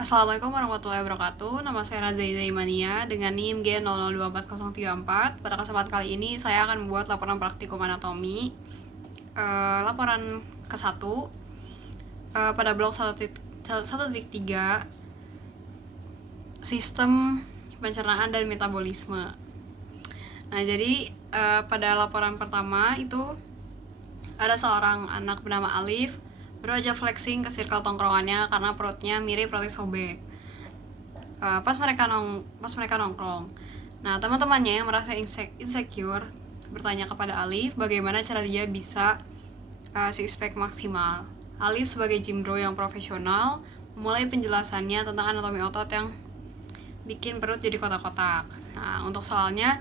Assalamualaikum warahmatullahi wabarakatuh. Nama saya Razaiza Imania dengan NIM G002404. Pada kesempatan kali ini saya akan membuat laporan praktikum anatomi. Laporan ke-1 pada blok 1.3 sistem pencernaan dan metabolisme. Nah, jadi pada laporan pertama itu ada seorang anak bernama Alif berwajah flexing ke circle tongkrongannya karena perutnya mirip roti sobek. Pas mereka nongkrong. Nah, teman-temannya yang merasa insecure bertanya kepada Alif bagaimana cara dia bisa six pack maksimal. Alif sebagai gym bro yang profesional memulai penjelasannya tentang anatomi otot yang bikin perut jadi kotak-kotak. Nah, untuk soalnya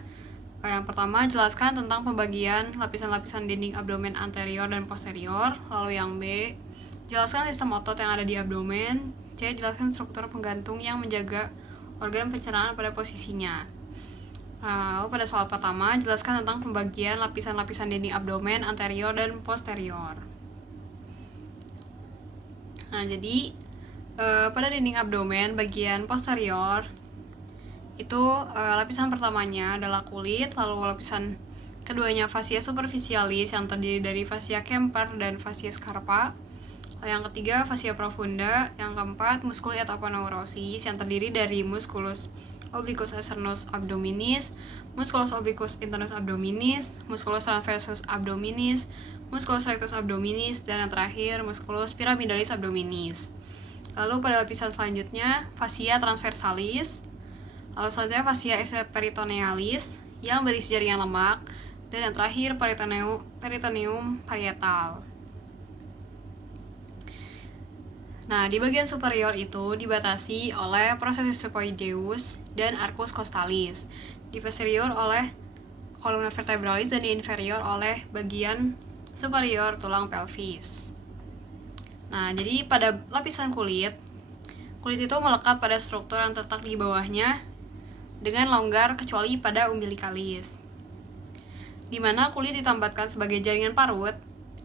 yang pertama, jelaskan tentang pembagian lapisan-lapisan dinding abdomen anterior dan posterior. Lalu yang B, jelaskan sistem otot yang ada di abdomen. C, jelaskan struktur penggantung yang menjaga organ pencernaan pada posisinya. Lalu pada soal pertama, jelaskan tentang pembagian lapisan-lapisan dinding abdomen anterior dan posterior. Nah, jadi pada dinding abdomen bagian posterior itu lapisan pertamanya adalah kulit, lalu lapisan keduanya fascia superficialis yang terdiri dari fascia Kemper dan fascia scarpa. Yang ketiga fascia profunda, yang keempat musculi et aponeurosis yang terdiri dari musculus obliquus externus abdominis, musculus obliquus internus abdominis, musculus transversus abdominis, musculus rectus abdominis, dan yang terakhir musculus pyramidalis abdominis. Lalu pada lapisan selanjutnya fascia transversalis, lalu selanjutnya fascia extraperitonealis yang berisi jaringan lemak, dan yang terakhir peritoneum parietal. Nah, di bagian superior itu dibatasi oleh processus sepoideus dan arcus costalis, di posterior oleh columna vertebralis, dan di inferior oleh bagian superior tulang pelvis. Nah, jadi pada lapisan kulit itu melekat pada struktur yang terletak di bawahnya dengan longgar kecuali pada umbilikalis, di mana kulit ditambatkan sebagai jaringan parut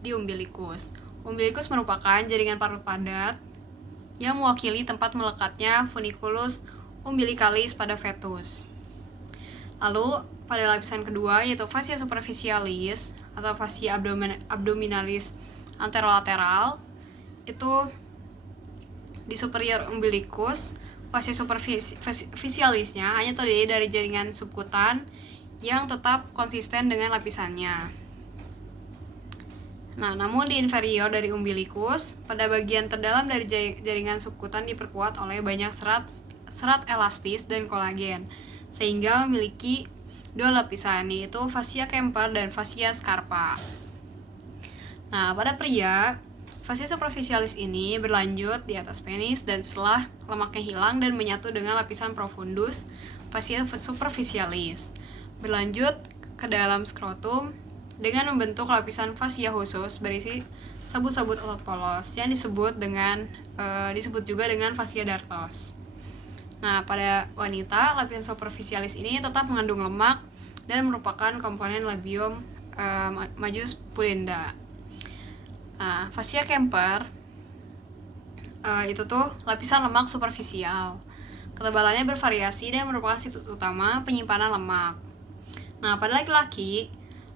di umbilikus. Umbilikus merupakan jaringan parut padat yang mewakili tempat melekatnya funiculus umbilicalis pada fetus. Lalu pada lapisan kedua yaitu fascia superficialis atau fascia abdominalis anterolateral, itu di superior umbilicus. Fascia superficialisnya hanya terdiri dari jaringan subkutan yang tetap konsisten dengan lapisannya. Nah, namun di inferior dari umbilicus, pada bagian terdalam dari jaringan subkutan diperkuat oleh banyak serat elastis dan kolagen, sehingga memiliki dua lapisan, yaitu fascia Kemper dan fascia scarpa. Nah, pada pria, fascia superficialis ini berlanjut di atas penis dan setelah lemaknya hilang dan menyatu dengan lapisan profundus, fascia superficialis berlanjut ke dalam skrotum dengan membentuk lapisan fascia khusus berisi sabut-sabut otot polos yang disebut juga dengan fascia dartos. Nah, pada wanita, lapisan superficialis ini tetap mengandung lemak dan merupakan komponen labium majus pudenda. Nah, fascia Kemper itu tuh lapisan lemak superficial. Ketebalannya bervariasi dan merupakan situs utama penyimpanan lemak. Nah, pada laki-laki,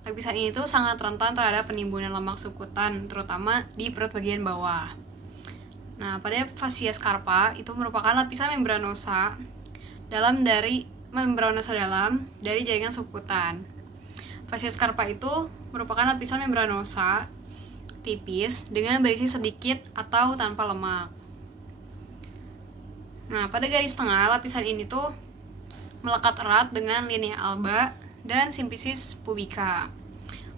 lapisan ini tuh sangat rentan terhadap penimbunan lemak subkutan, terutama di perut bagian bawah. Nah, pada fascia scarpa itu merupakan lapisan membranosa dalam dari jaringan subkutan. Fascia scarpa itu merupakan lapisan membranosa tipis dengan berisi sedikit atau tanpa lemak. Nah, pada garis tengah lapisan ini tuh melekat erat dengan linea alba dan simfisis pubica.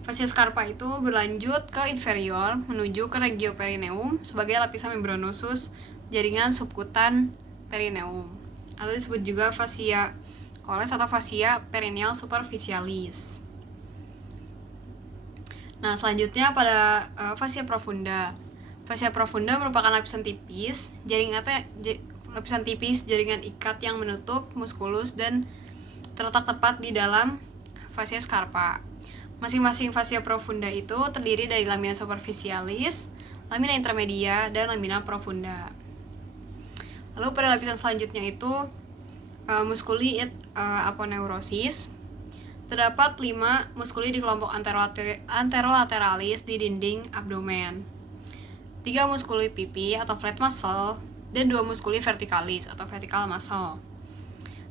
Fascia scarpa itu berlanjut ke inferior menuju ke regioperineum sebagai lapisan membranosus jaringan subkutan perineum, atau disebut juga fascia oles atau fascia perineal superficialis. Nah, selanjutnya pada fascia profunda. Fascia profunda merupakan lapisan tipis jaringan ikat yang menutup muskulus dan terletak tepat di dalam fascia scarpa. Masing-masing fascia profunda itu terdiri dari lamina superficialis, lamina intermedia, dan lamina profunda. Lalu pada lapisan selanjutnya itu muskuli aponeurosis. Terdapat 5 muskuli di kelompok anterolateralis di dinding abdomen, 3 muskuli pipi atau flat muscle, dan 2 muskuli vertikalis atau vertical muscle.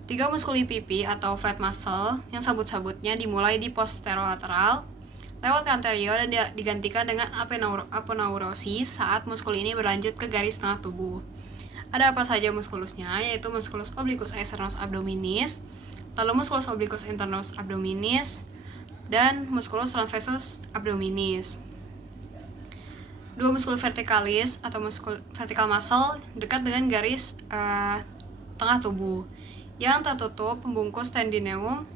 3 muskuli pipi atau flat muscle yang sabut-sabutnya dimulai di posterolateral, lewat ke anterior dan digantikan dengan aponeurosis saat muskul ini berlanjut ke garis tengah tubuh. Ada apa saja muskulusnya, yaitu musculus obliquus externus abdominis, lalu musculus obliquus internus abdominis, dan musculus transversus abdominis. 2 muskul vertikalis atau vertical muscle dekat dengan garis tengah tubuh yang tertutup pembungkus tendinum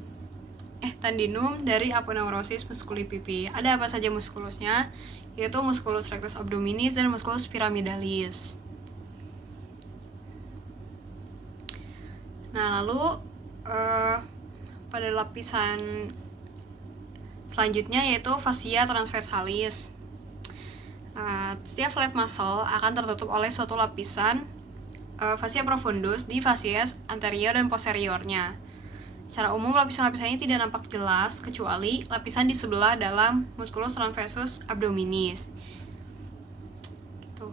dari aponeurosis muskuli pipi. Ada apa saja muskulusnya, yaitu musculus rectus abdominis dan musculus pyramidalis. Nah, lalu pada lapisan selanjutnya yaitu fascia transversalis. Setiap flat muscle akan tertutup oleh suatu lapisan fascia profundus di facies anterior dan posteriornya. Secara umum lapisan-lapisan ini tidak nampak jelas kecuali lapisan di sebelah dalam musculus transversus abdominis. Gitu.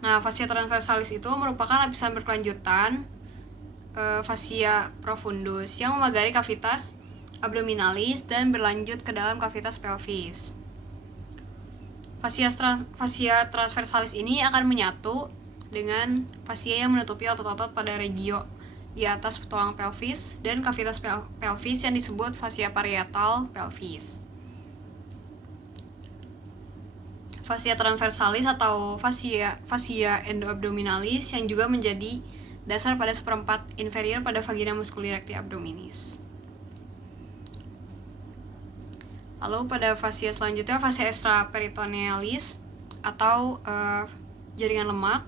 Nah, fascia transversalis itu merupakan lapisan berkelanjutan fascia profundus yang memagari cavitas abdominalis dan berlanjut ke dalam cavitas pelvis. Fascia transversalis ini akan menyatu dengan fascia yang menutupi otot-otot pada regio di atas tulang pelvis dan cavitas pelvis yang disebut fascia parietal pelvis. Fascia transversalis atau fascia endoabdominalis yang juga menjadi dasar pada seperempat inferior pada vagina musculi recti abdominis. Lalu pada fascia selanjutnya fascia extraperitonealis atau jaringan lemak.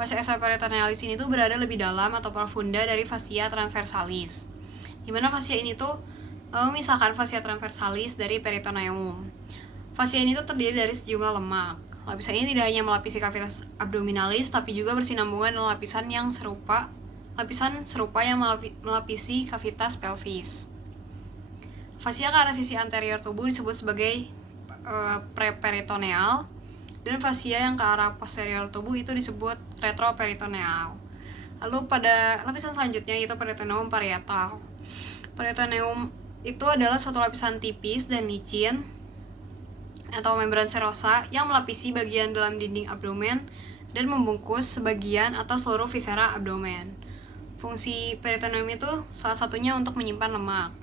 Fascia extraperitonealis ini tuh berada lebih dalam atau profunda dari fascia transversalis. Di mana fascia ini tuh memisahkan fascia transversalis dari peritoneum. Fascia ini tuh terdiri dari sejumlah lemak. Lapisan ini tidak hanya melapisi cavitas abdominalis, tapi juga bersinambungan dengan lapisan serupa yang melapisi cavitas pelvis. Fascia ke arah sisi anterior tubuh disebut sebagai preperitoneal, dan fascia yang ke arah posterior tubuh itu disebut retroperitoneal. Lalu pada lapisan selanjutnya yaitu peritoneum parietal. Peritoneum itu adalah suatu lapisan tipis dan licin atau membran serosa yang melapisi bagian dalam dinding abdomen dan membungkus sebagian atau seluruh viscera abdomen. Fungsi peritoneum itu salah satunya untuk menyimpan lemak.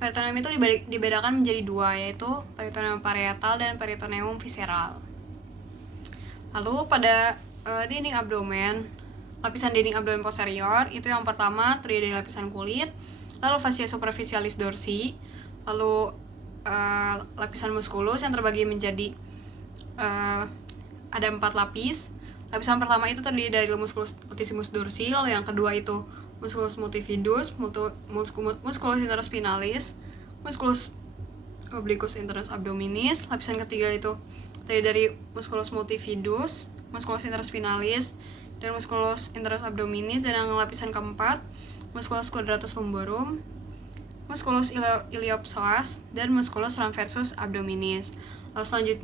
Peritoneum itu dibedakan menjadi 2, yaitu peritoneum parietal dan peritoneum visceral. Lalu pada dinding abdomen, lapisan dinding abdomen posterior itu yang pertama terdiri dari lapisan kulit, lalu fascia superficialis dorsi, lalu lapisan musculus yang terbagi menjadi ada 4 lapis. Lapisan pertama itu terdiri dari musculus latissimus dorsi, lalu yang kedua itu musculus multifidus, musculus internus spinalis, musculus obliquus internus abdominis. Lapisan ketiga itu terdiri dari musculus multifidus, musculus internus spinalis, dan musculus internus abdominis. Dan yang lapisan keempat musculus quadratus lumborum, musculus iliopsoas, dan musculus transversus abdominis. Lapisan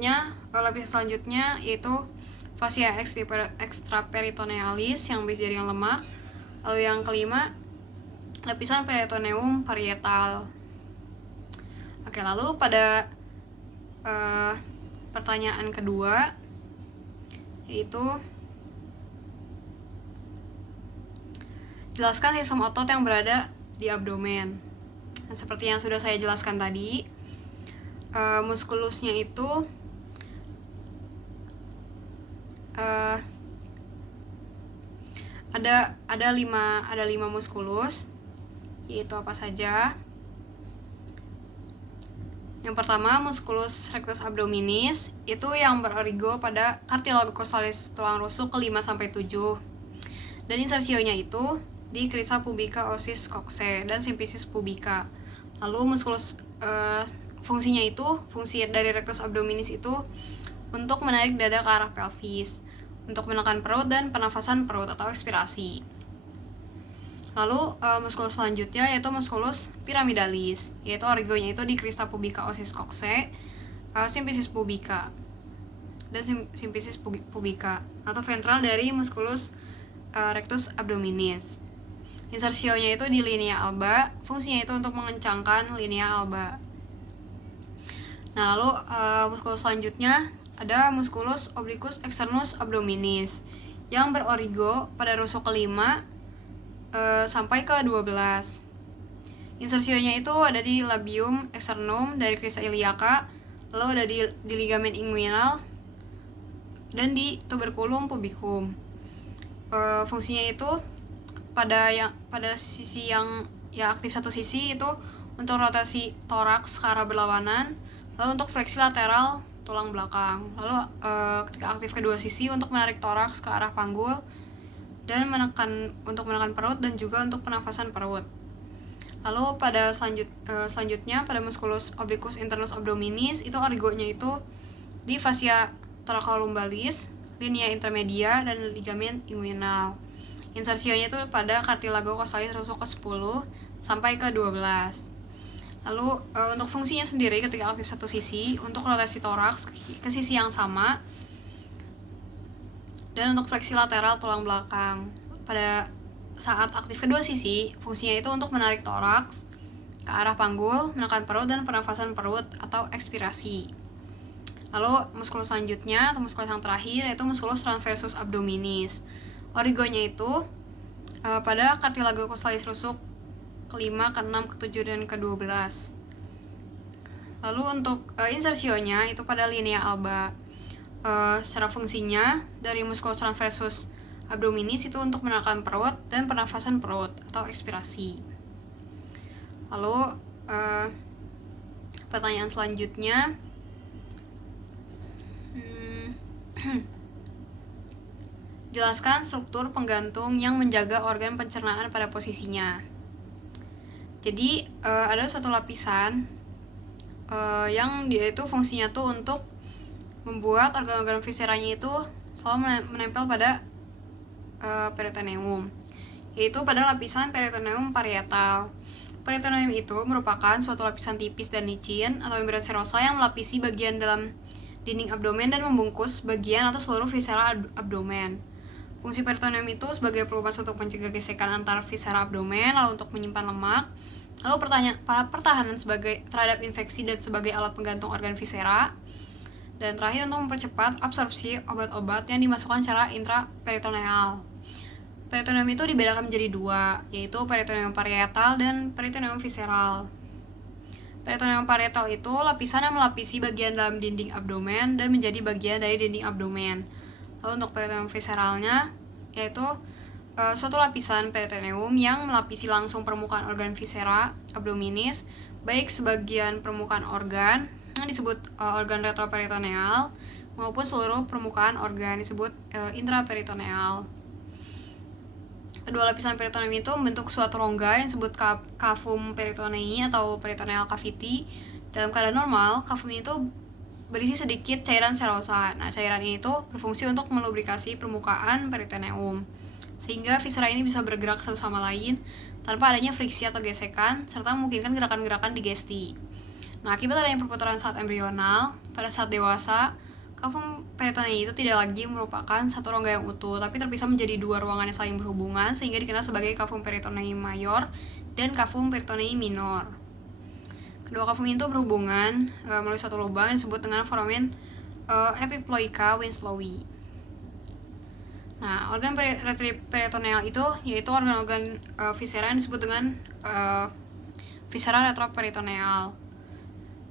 selanjutnya yaitu fascia extraperitonealis yang berisi jaringan lemak. Lalu yang kelima, lapisan peritoneum parietal. Oke, lalu pada pertanyaan kedua yaitu jelaskan sistem otot yang berada di abdomen. Nah, seperti yang sudah saya jelaskan tadi, muskulusnya itu ada 5 muskulus, yaitu apa saja? Yang pertama, musculus rectus abdominis, itu yang berorigo pada cartilago costalis tulang rusuk ke-5-7. Dan insersionya itu di crista pubica osis coxae dan symphysis pubica. Lalu musculus fungsi dari rectus abdominis itu untuk menarik dada ke arah pelvis. untuk menekan perut dan pernafasan perut atau ekspirasi. Lalu muskulus selanjutnya yaitu muskulus pyramidalis, yaitu origonya itu di crista pubica ossis coxae, symphysis pubica dan symphysis pubica atau ventral dari musculus rectus abdominis. Insersionya itu di linea alba, fungsinya itu untuk mengencangkan linea alba. Nah, lalu muskulus selanjutnya ada musculus obliquus externus abdominis yang berorigo pada rusuk kelima sampai ke 12. Insersionya itu ada di labium externum dari crista iliaca, lalu ada di ligamen inguinal dan di tuberculum pubicum. Fungsinya itu pada sisi yang aktif satu sisi itu untuk rotasi toraks ke arah berlawanan, lalu untuk fleksi lateral tulang belakang, lalu ketika aktif kedua sisi untuk menarik toraks ke arah panggul dan untuk menekan perut dan juga untuk pernafasan perut. Lalu pada selanjutnya pada musculus obliquus internus abdominis itu origonya itu di fascia thoracolumbalis, linea intermedia dan ligamen inguinal. Insersionya itu pada cartilago costalis rusuk ke-10 sampai ke 12. Lalu untuk fungsinya sendiri ketika aktif satu sisi untuk rotasi toraks ke sisi yang sama dan untuk fleksi lateral tulang belakang. Pada saat aktif kedua sisi, fungsinya itu untuk menarik toraks ke arah panggul, menekan perut dan pernafasan perut atau ekspirasi. Lalu muskulus selanjutnya atau muskulus yang terakhir yaitu muskulus transversus abdominis. Origonya itu pada cartilago costalis rusuk ke-5, ke-6, ke-7 dan ke-12. Lalu untuk insersionya itu pada linea alba. Secara fungsinya dari musculus transversus abdominis itu untuk menekan perut dan pernafasan perut atau ekspirasi. Lalu pertanyaan selanjutnya, jelaskan struktur penggantung yang menjaga organ pencernaan pada posisinya. Jadi ada suatu lapisan yang dia itu fungsinya tuh untuk membuat organ-organ visceranya itu selalu menempel pada peritoneum, yaitu pada lapisan peritoneum parietal. Peritoneum itu merupakan suatu lapisan tipis dan licin atau membran serosa yang melapisi bagian dalam dinding abdomen dan membungkus bagian atau seluruh viscera abdomen. Fungsi peritoneum itu sebagai pelumas untuk mencegah gesekan antar viscera abdomen, lalu untuk menyimpan lemak, lalu pertahanan terhadap infeksi dan sebagai alat penggantung organ viscera, dan terakhir untuk mempercepat absorpsi obat-obat yang dimasukkan secara intraperitoneal. Peritoneum itu dibedakan menjadi dua, yaitu peritoneum parietal dan peritoneum visceral. Peritoneum parietal itu lapisan yang melapisi bagian dalam dinding abdomen dan menjadi bagian dari dinding abdomen. Lalu untuk peritoneum visceralnya, yaitu suatu lapisan peritoneum yang melapisi langsung permukaan organ viscera abdominis, baik sebagian permukaan organ yang disebut organ retroperitoneal maupun seluruh permukaan organ disebut intraperitoneal. Kedua lapisan peritoneum itu membentuk suatu rongga yang disebut cavum peritonei atau peritoneal cavity. Dalam keadaan normal, cavum itu berisi sedikit cairan serosa. Nah, cairan ini tuh berfungsi untuk melubrikasi permukaan peritoneum, sehingga viscera ini bisa bergerak satu sama lain tanpa adanya friksi atau gesekan, serta memungkinkan gerakan-gerakan digesti. Nah, akibat adanya perputaran saat embrional, pada saat dewasa, cavum peritonei itu tidak lagi merupakan satu rongga yang utuh, tapi terpisah menjadi dua ruangan yang saling berhubungan, sehingga dikenal sebagai cavum peritonei mayor dan cavum peritonei minor. Kedua cavum itu berhubungan melalui suatu lubang yang disebut dengan foramen epiploica winslowi. Nah, organ peritoneal itu yaitu organ-organ viscera yang disebut dengan viscera retroperitoneal.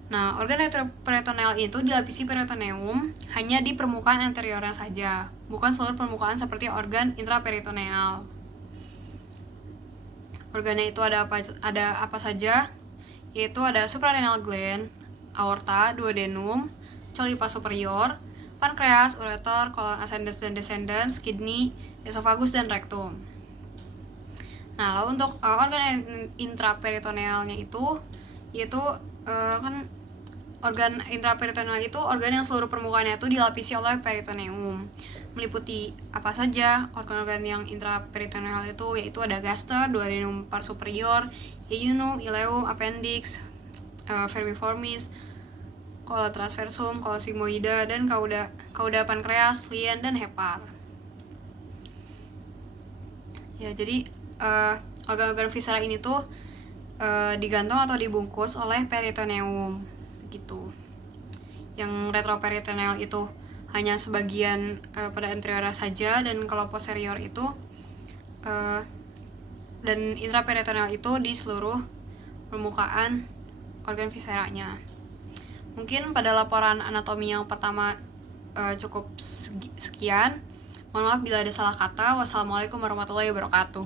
Nah, organ retroperitoneal itu dilapisi peritoneum hanya di permukaan anteriornya saja, bukan seluruh permukaan seperti organ intraperitoneal. Organnya itu ada apa saja? Yaitu ada suprarenal gland, aorta, duodenum, colipa superior, pankreas, ureter, kolon ascendens dan descendens, kidney, esofagus dan rektum. Nah, lalu untuk organ intraperitonealnya itu yaitu kan Organ intraperitoneal itu organ yang seluruh permukaannya itu dilapisi oleh peritoneum. Meliputi apa saja organ-organ yang intraperitoneal itu, yaitu ada gaster, duodenum part superior, jejunum, ileum, appendix, vermiformis, cauda transversum, cauda sigmoida, dan cauda pankreas, lien, dan hepar. Ya, jadi organ-organ viscera ini tuh digantung atau dibungkus oleh peritoneum gitu. Yang retroperitoneal itu hanya sebagian pada anterior saja, dan kalau posterior itu dan intraperitoneal itu di seluruh permukaan organ visceranya. Mungkin pada laporan anatomi yang pertama cukup sekian. Mohon maaf bila ada salah kata. Wassalamualaikum warahmatullahi wabarakatuh.